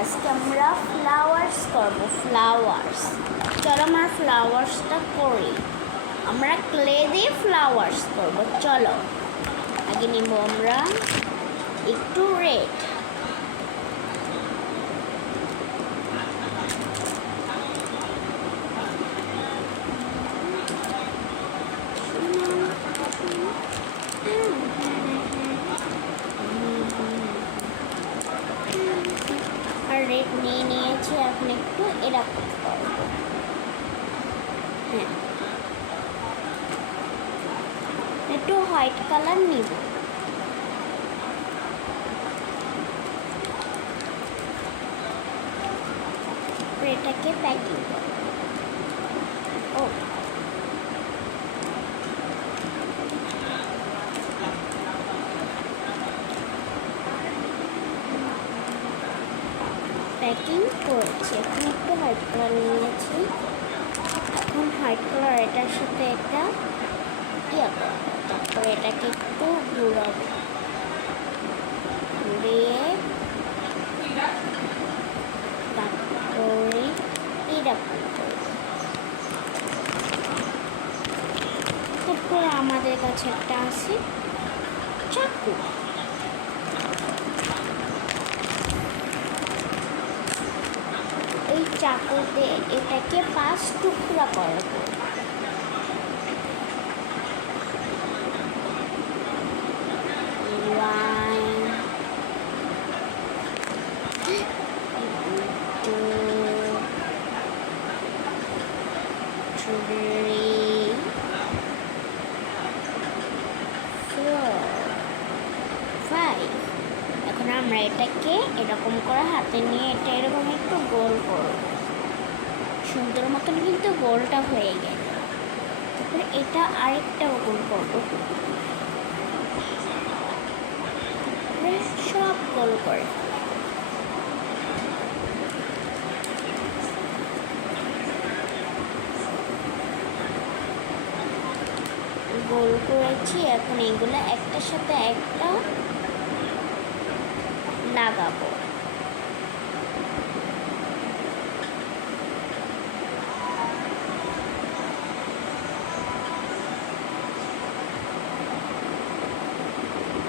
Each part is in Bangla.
আজকে আমরা ফ্লাওয়ার্স করব। ফ্লাওয়ার্স, চলো আমরা ফ্লাওয়ার্সটা করি। আমরা ক্লে দিয়ে ফ্লাওয়ার্স করব। চলো আগে নিব আমরা একটু রেড, রেড নিয়ে নিয়েছি। এখন একটু এরকম করবো। হ্যাঁ, একটু হোয়াইট কালার নিব। এটাকে প্যাকিং করব। ও প্যাকিং করছি। এখন একটু হোয়াইট কালার নিয়েছি। এখন হোয়াইট কালার এটার সাথে একটা করবো। তারপরে এটাকে একটু ঘুরাবো, ঘুরিয়ে তারপরে এরকম করবো। তারপর আমাদের কাছে একটা আছে চাকু। এই চাকুতে এটাকে 5 টুকরা করবো। এখন আমরা এটাকে এরকম করে হাতে নিয়ে এটা এরকম একটু গোল করব। সুন্দর মতন কিন্তু গোলটা হয়ে গেল। তারপরে এটা আরেকটা গোল করবো। সব গোল করে গোল করেছি। এখন এগুলো একটার সাথে একটা লাগাবো।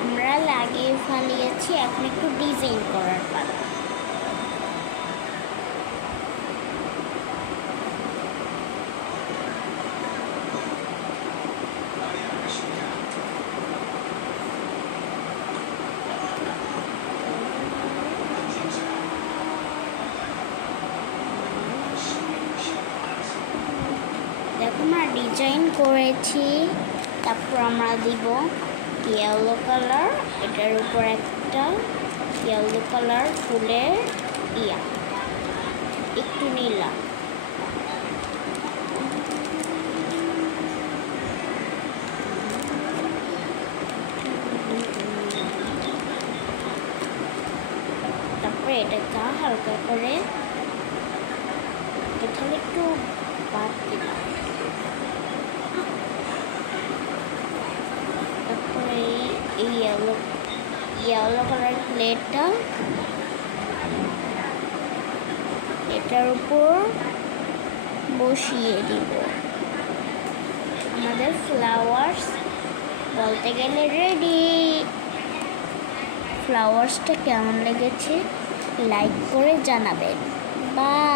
আমরা লাগিয়ে ফেলিয়েছি। এখন একটু ডিজাইন করার পালা। দেখো আমরা ডিজাইন করেছি। তারপর আমরা দিব ইয়েলো কালার। এটার উপর একটা ইয়েলো কালার ফুলের একটু নিলাম। তারপরে এটাকে হালকা করে এখানে একটু বাদ দিলাম। তারপরে এই ইয়েলো কালার প্লেটটা এটার উপর বসিয়ে দিব। আমাদের ফ্লাওয়ার্স বলতে গেলে রেডি। ফ্লাওয়ার্সটা কেমন লেগেছে লাইক করে জানাবেন। বাই।